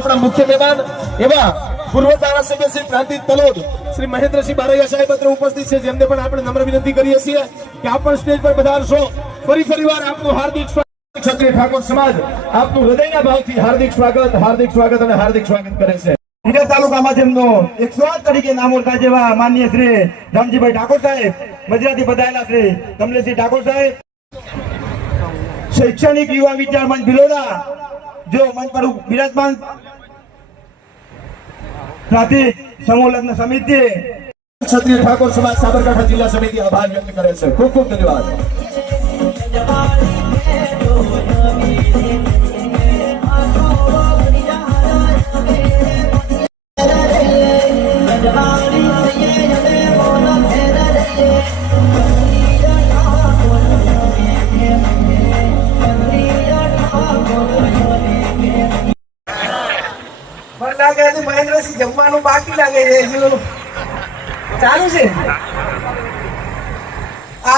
આપણા મુખ્ય મહેમાન એવા પૂર્વ ધારાસભ્ય શ્રી ક્રાંતિ તલોદ, શ્રી મહેન્દ્રસિંહ બારૈયા સાહેબ અત્રે ઉપસ્થિત છે, જેમને પણ આપણે નમ્ર વિનંતી કરીએ છીએ કે આપ પણ સ્ટેજ પર પધારશો. ફરી ફરી વાર આપનું હાર્દિક સ્વાગત, ક્ષત્રિય ઠાકોર સમાજ આપનું હૃદયના ભાવથી હાર્દિક સ્વાગત હાર્દિક સ્વાગત અને હાર્દિક સ્વાગત કરે છે. તાલુકામાં જેમનો એક સ્વાદ તરીકે નામ ઓળખાય જેવા શ્રી રામજીભાઈ ઠાકોર સાહેબ મજરાથી બધાયેલા શ્રી કમલેશજી સાહેબ. શૈક્ષણિક યુવા વિચાર મંચ બિલોડા જો મંચ પર બિરાજમાન પ્રાંતિક સમૂહ લગ્ન સમિતિ ક્ષત્રિય ઠાકોર સમાજ સાબરકાંઠા જિલ્લા સમિતિ આભાર વ્યક્ત કરે છે. ખૂબ ખૂબ ધન્યવાદ.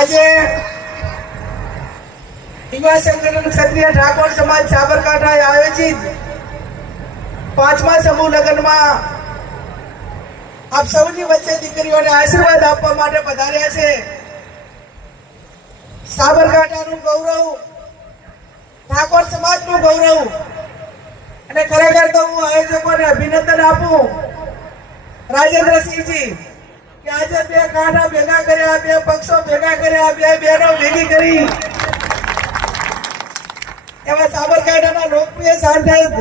આજે યુવા સંગઠન ક્ષત્રિય ઠાકોર સમાજ સાબરકાંઠા આયોજિત પાંચમા સમૂહ લગ્નમાં આપ સૌની વચ્ચે દીકરીઓને આશીર્વાદ આપવા માટે પધાર્યા છે. સાબરકાંઠાનું ગૌરવ, ઠાકોર સમાજનું ગૌરવ અને ખરેખર તો હું આયોજકોને અભિનંદન આપું. રાજેન્દ્રસિંહજી કે આજે બે કાંઠા ભેગા કર્યા, બે પક્ષો ભેગા કર્યા, બે બહેનો ભેગી કરી. એવા સાબરકાંઠાના લોકપ્રિય સાંસદ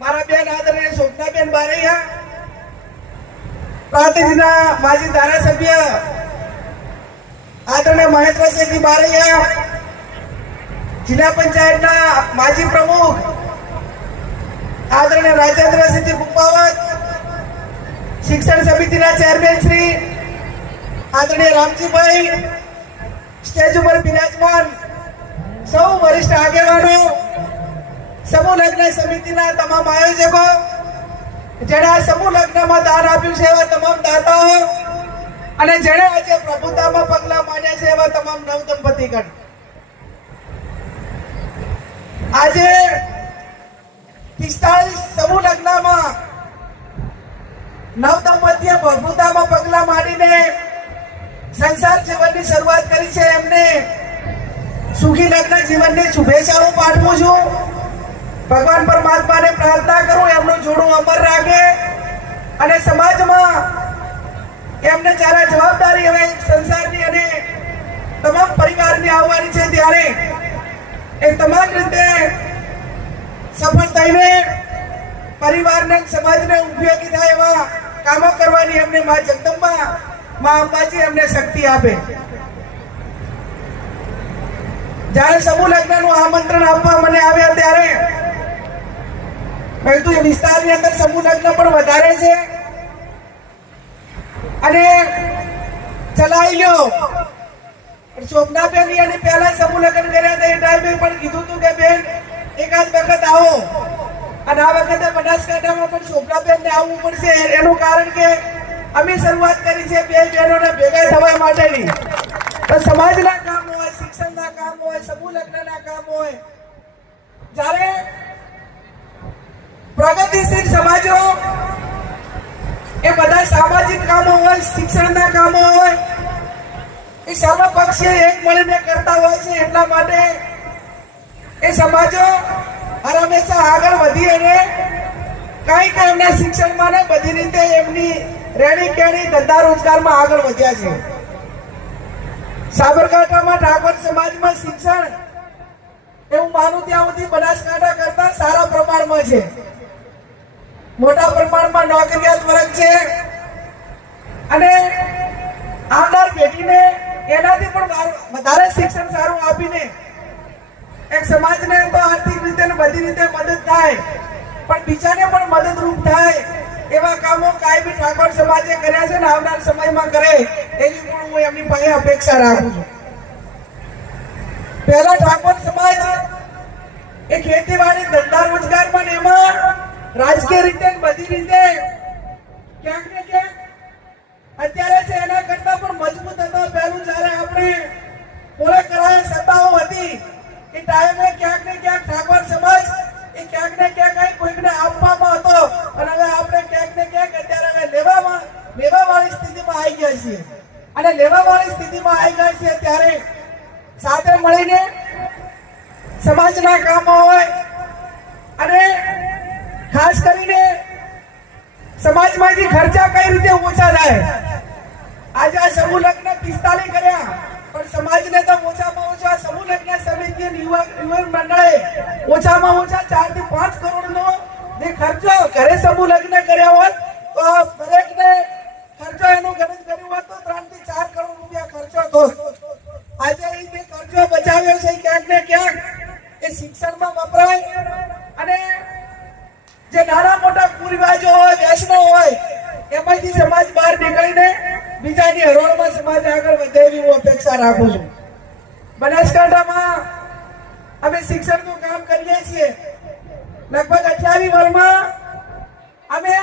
મારા બેન આદરણીય શોભનાબેન બારૈયા, પ્રાંતિજના માજી ધારાસભ્ય આદરણીય મહેન્દ્રસિંહજી બારૈયા, જિલ્લા પંચાયતના માજી પ્રમુખ આદરણીય રાજેન્દ્રસિંહજી કુપાવત શિક્ષણ સમિતિના ચેરમેન શ્રી આદરણીય રામજીભાઈ, સ્ટેજ ઉપર બિરાજમાન સૌ વરિષ્ઠ આગેવાનો, સમૂહ લગ્ન સમિતિના તમામ આયોજકો, જેણે સમૂહ લગ્નમાં દાન આપ્યું છે એવા તમામ દાતાઓ અને જેણે આજે પ્રભુતામાં પગલા માન્યા છે એવા તમામ નવ દંપતીગણ. આજે પિસ્તાલીસ સમૂહ લગ્નમાં નવ દંપતીએ પ્રભુતામાં પગલા માંડીને સંસાર જીવનની શરૂઆત કરી છે એમને. સુખી લગ્ન જીવનની શુભેચ્છાઓ પાઠવું છું. ભગવાન પરમાત્માને પ્રાર્થના કરું, એમનું જોડું અમર રાખે અને સમાજમાં એમને જ્યારે જવાબદારી હવે સંસારની અને તમામ પરિવારની આવવાની છે ત્યારે એ તમામ રીતે સફળ થઈને પરિવારને, સમાજને ઉપયોગી થાય એવા કામો કરવાની અમને મા જગદંબા, મા અંબાજી અમને શક્તિ આપે. જ્યારે સમૂહ લગ્નનું આમંત્રણ આપવા મને આવ્યા ત્યારે કીધું, એ વિસ્તારની અંદર સમૂહ લગ્ન પણ વધારે છે. અને ચલાવી લો શોભનાબેન અને પહેલા સમૂહ લગ્ન કર્યા હતા, એ ટાઈમે પણ કીધું હતું કે, બેન, એકાદ વખત આવો. અને આ વખતે બનાસકાંઠામાં પણ શોભનાબેન ને આવવું પડશે. એનું કારણ કે અમે શરૂઆત કરી છે બે બહેનોને ભેગા થવા માટેની. તો સમાજના કામ હોય, શિક્ષણના કામ હોય સમૂહ લગ્નના કામ હોય, જ્યારે પ્રગતિશીલ સમાજો એ બધા સામાજિક કામો હોય, શિક્ષણના કામો હોય, એ સર્વપક્ષીય એક મળીને કરતા હોય છે. એટલા માટે એ સમાજો હર હંમેશા આગળ વધી અને કંઈક એમના શિક્ષણમાં ને બધી રીતે એમની રેણી કેણી ધંધા રોજગારમાં આગળ વધ્યા છે સાબરકાંઠામાં ઠાકોર સમાજમાં શિક્ષણ, એવું માનું ત્યાં સુધી બનાસકાંઠા કરતા સારા પ્રમાણમાં છે. મોટા પ્રમાણમાં નોકરિયાત વર્ગ છે. અને આવનાર પેઢીને એનાથી પણ વધારે શિક્ષણ સારું આપીને એક સમાજને તો આર્થિક રીતે બધી રીતે મદદ થાય, પણ બીજાને પણ મદદરૂપ થાય, એવા કામો કાયમી ઠાકોર સમાજે કર્યા છે ને આવનાર સમયમાં કરે એવી પણ હું એમની પાસે અપેક્ષા રાખું છું. પહેલા ઠાકોર સમાજ એ ખેતીવાડી, ધંધા, રોજગાર, પણ એમાં રાજકીય રીતે બધી રીતે ક્યાંક ને ક્યાંક અત્યારે છે એના કરતા પણ મજબૂત હતો. પહેલું જ્યારે આપણે પૂરા કરાય સત્તાઓ આજે સમૂહ લગ્ન પિસ્તાલીસ કર્યા. પણ સમાજને તો ઓછામાં ઓછા સમૂહ લગ્ન સમિતિ યુવા મંડળે ઓછામાં ઓછા ચારથી પાંચ કરોડ નો જે ખર્ચો ઘરે સમૂહ લગ્ન કર્યા હોત, તો દરેકને ખર્ચો એનું ગણિત કર્યું હોત તો ત્રણથી ચાર કરોડ રૂપિયા ખર્ચો હતો. આજે એ જે ખર્ચો બચાવ્યો છે ક્યાંક ને ક્યાંક એ શિક્ષણમાં વપરાય અને જે નાના મોટા કુરિવાજો હોય, વ્યસનો હોય, એમાંથી સમાજ બહાર નીકળીને બીજાની હરોળમાં સમાજ આગળ વધે એવી હું અપેક્ષા રાખું છું. બનાસકાંઠામાં અમે શિક્ષણનું કામ કરીએ છીએ. લગભગ અઠ્યાવીસ વર્ષમાં અમે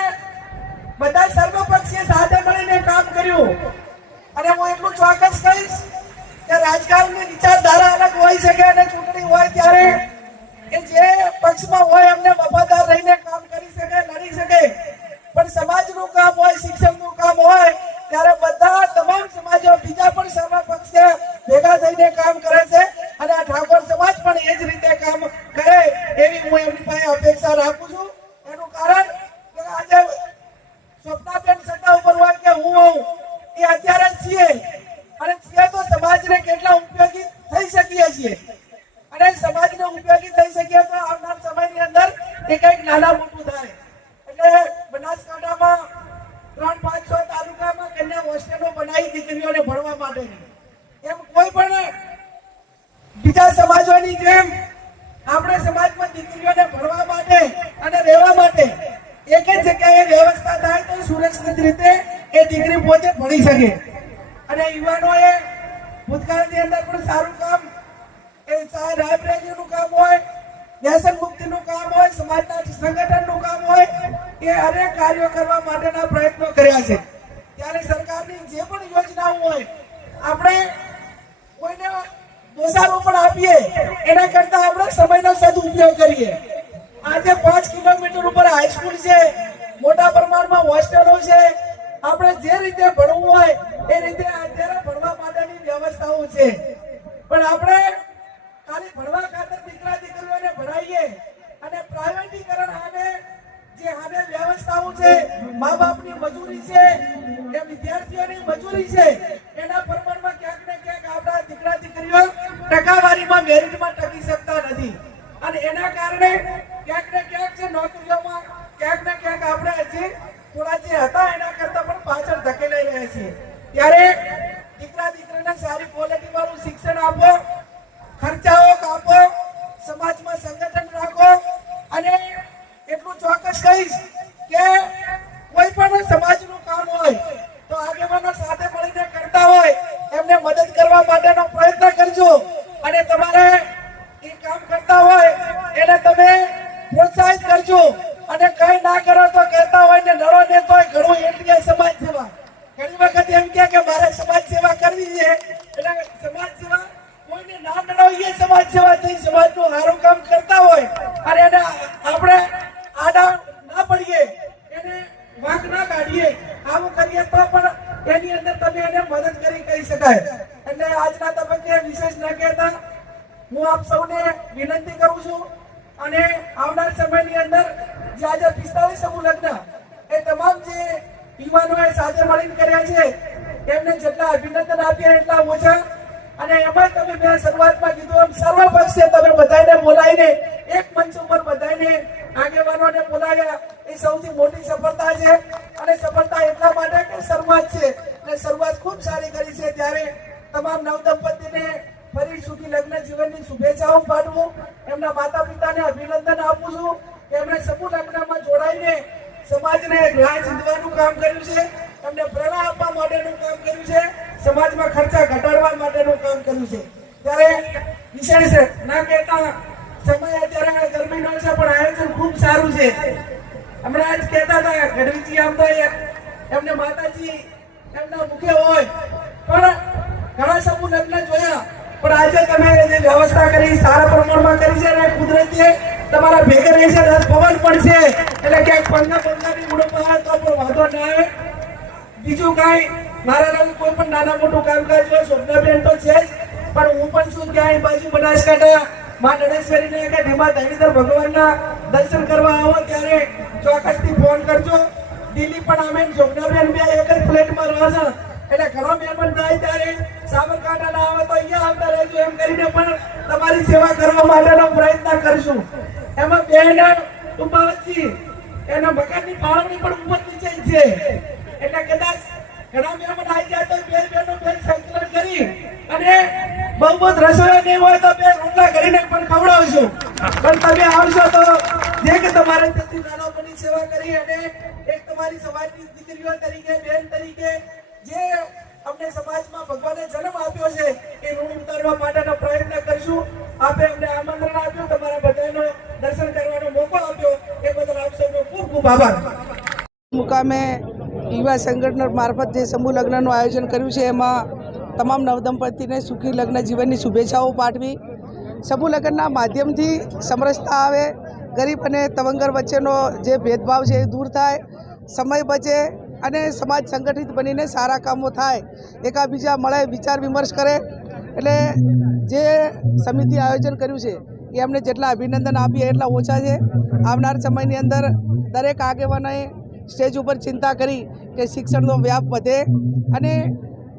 બધા સર્વપક્ષીય સાથે મળીને કામ કર્યું. અને હું એટલું ચોક્કસ કહીશ કે રાજકારણની વિચારધારા અલગ હોઈ શકે વ્યવસ્થા થાય તો સુરક્ષિત રીતે એ દીકરી પોતે ભણી શકે. અને યુવાનોએ ભૂતકાળની અંદર પણ સારું કામ, એ ચાહે કામ હોય, વ્યસન મુક્તિનું કામ હોય, સમાજના સંગઠનનું કામ હોય, એ અનેક કાર્યો કરવા માટેના પ્રયત્નો કર્યા છે. ત્યારે સરકારની જે પણ યોજનાઓ હોય, આપણે કોઈને દોષારોપણ આપીએ, એના કરતા આપણે સમયનો સદઉપયોગ કરીએ. આજે પાંચ કિલોમીટર ઉપર હાઈસ્કૂલ പേരിട്ട് કામ કરતા હોય. અને એને આપણે આડા ના પડીએ. એને વાંક ના કાઢીએ. આવું કરીએ તો પણ એની અંદર તમે એને મદદ કરી કહી શકાય. એટલે આજના તબક્કે વિશેષ ના કહેતા હું આપ સૌને વિનંતી કરું છું અને આવનાર સમયની અંદર જે આજે પિસ્તાલીસ સમૂહ લગ્ન એ તમામ જે યુવાનોએ સાથે મળીને કર્યા છે એમને જેટલા અભિનંદન આપ્યા એટલા ઓછા અને એમાં તમે મેં શરૂઆતમાં કીધું એમ સર્વ પક્ષે તમે બધાને બોલાવીને, એક મંચ ઉપર બધાને આગેવાનોને બોલાવ્યા. એ સૌથી મોટી સફળતા છે અને સફળતા એટલા માટે કે શરૂઆત છે. અને શરૂઆત ખૂબ સારી કરી છે. ત્યારે તમામ નવદંપતિને ફરી સુખી લગ્ન જીવનની શુભેચ્છાઓ પાઠવું. એમના માતા પિતાને અભિનંદન આપું છું એમણે સમૂહ લગ્નમાં જોડાઈને સમાજને રાહ જીતવાનું કામ કર્યું છે. એમને પ્રેરણા આપવા માટેનું કામ કર્યું છે, સમાજમાં ખર્ચા ઘટાડવા માટેનું કામ કર્યું છે. ત્યારે વિશેષ ના કહેતા સમય અત્યારે ગરમીનો છે, પણ આયોજન ખૂબ સારું છે. હમણાં જ કહેતા હતા ગઢવીજી આમ તો એ- એમને માતાજી એમના મુખે હોય, પણ ઘણા સમૂહ લગ્ન જોયા, પણ આજે તમે જે વ્યવસ્થા કરી, સારા પ્રમાણમાં કરી છે અને કુદરતી તમારા ભેગે રહી છે પવન પણ છે. એટલે ક્યાંક પંદર પંખાની ઉડપ આવે પણ વાંધો ના આવે. બીજું કાંઈ, મારા નામ કોઈ પણ નાના મોટું કામકાજ હોય, સ્વપ્નાબેન તો છે જ, પણ હું પણ છું ક્યાંય બાજુ બનાસકાંઠા, માં નરેશ્વરીને કે ધીમા ધણીધર ભગવાનના દર્શન કરવા આવો ત્યારે ચોક્કસથી ફોન કરજો. દિલીપ પણ અમે જોગનાબેન બે એક જ પ્લેટમાં રહો છો. એટલે ઘણા મહેમાન થાય ત્યારે સાબરકાંઠા ના આવે તો અહીંયા આવતા રહેજો એમ કરીને પણ તમારી સેવા કરવા માટેનો પ્રયત્ન કરશું. એમાં બેન ઉપાવતજી એના મકાનની ફાળવણી પણ ઉપર નીચે છે. એટલે કદાચ ઘણા મહેમાન આવી જાય તો બે બે નું બે સંકલન કરી અને બહુ બહુ રસોઈ નહીં હોય તો બે રોટલા કરીને પણ ખવડાવશું પણ તમે આવશો તો જે કે તમારે ત્યાંથી નાનપણની સેવા કરી અને એક તમારી સમાજની દીકરીઓ તરીકે, બેન તરીકે જે અમને સમાજમાં ભગવાને જન્મ આપ્યો છે, એ ઋણ ઉતારવા માટેનો પ્રયત્ન કરીશું. આપે અમને આમંત્રણ આપ્યું, તમારા બધાનો દર્શન કરવાનો મોકો આપ્યો. એ બદલ આપ સૌનો ખૂબ ખૂબ આભાર. મુકામે યુવા સંગઠન મારફત જે સમૂહ લગ્નનું આયોજન કર્યું છે, એમાં તમામ નવદંપતિને સુખી લગ્ન જીવનની શુભેચ્છાઓ પાઠવી. સમૂહ લગ્નના માધ્યમથી સમરસતા આવે, ગરીબ અને તવંગર વચ્ચેનો જે ભેદભાવ છે એ દૂર થાય, સમય બચે અને સમાજ સંગઠિત બનીને સારા કામો થાય, એકાબીજા મળે, વિચાર વિમર્શ કરે. એટલે જે સમિતિ આયોજન કર્યું છે, એ અમને જેટલા અભિનંદન આપીએ એટલા ઓછા છે. આવનાર સમયની અંદર દરેક આગેવાનોએ સ્ટેજ ઉપર ચિંતા કરી કે શિક્ષણનો વ્યાપ વધે અને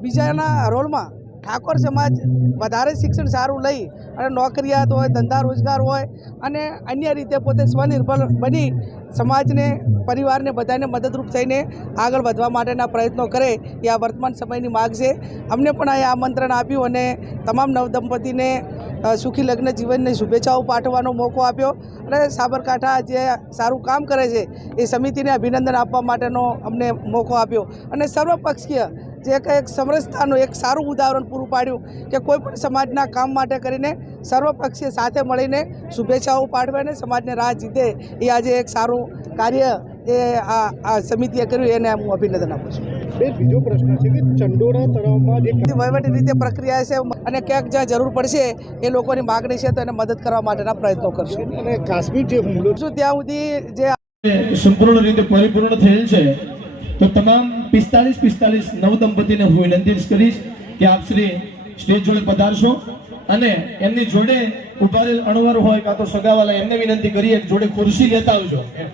બીજાના રોલમાં ઠાકોર સમાજ વધારે શિક્ષણ સારું લઈ અને નોકરિયાત હોય, ધંધા રોજગાર હોય અને અન્ય રીતે પોતે સ્વનિર્ભર બની સમાજને, પરિવારને બધાને મદદરૂપ થઈને આગળ વધવા માટેના પ્રયત્નો કરે એ આ વર્તમાન સમયની માગ છે. અમને પણ આ આમંત્રણ આપ્યું અને તમામ નવદંપતિને સુખી લગ્ન જીવનની શુભેચ્છાઓ પાઠવવાનો મોકો આપ્યો અને સાબરકાંઠા જે સારું કામ કરે છે એ સમિતિને અભિનંદન આપવા માટેનો અમને મોકો આપ્યો. અને સર્વપક્ષીય જે કંઈક સમરસતાનું એક સારું ઉદાહરણ પૂરું પાડ્યું કે કોઈ પણ સમાજના કામ માટે કરીને સર્વપક્ષીય સાથે મળીને શુભેચ્છાઓ પાઠવે અને સમાજને રાહ જીતે એ આજે એક સારું કાર્ય એ આ આ સમિતિએ કર્યું એને હું અભિનંદન આપું છું. બે બીજો પ્રશ્ન છે કે ચંડોળા તળાવમાં જે વહીવટી રીતે પ્રક્રિયા છે અને ક્યાંક જ્યાં જરૂર પડશે એ લોકોની માગણી છે તો એને મદદ કરવા માટેના પ્રયત્નો કરશું. અને કાશ્મીર જે હુમલો શું ત્યાં સુધી જે સંપૂર્ણ રીતે પરિપૂર્ણ થયેલ છે. તો તમામ પિસ્તાલીસ પિસ્તાલીસ નવ દંપતીને હું વિનંતી કરીશ કે આપ શ્રી સ્ટેજ જોડે પધારશો. અને એમની જોડે ઉભારેલ અણવર હોય કાં તો સગાવાલા, એમને વિનંતી કરીએ જોડે ખુરશી લેતા આવજો એમ.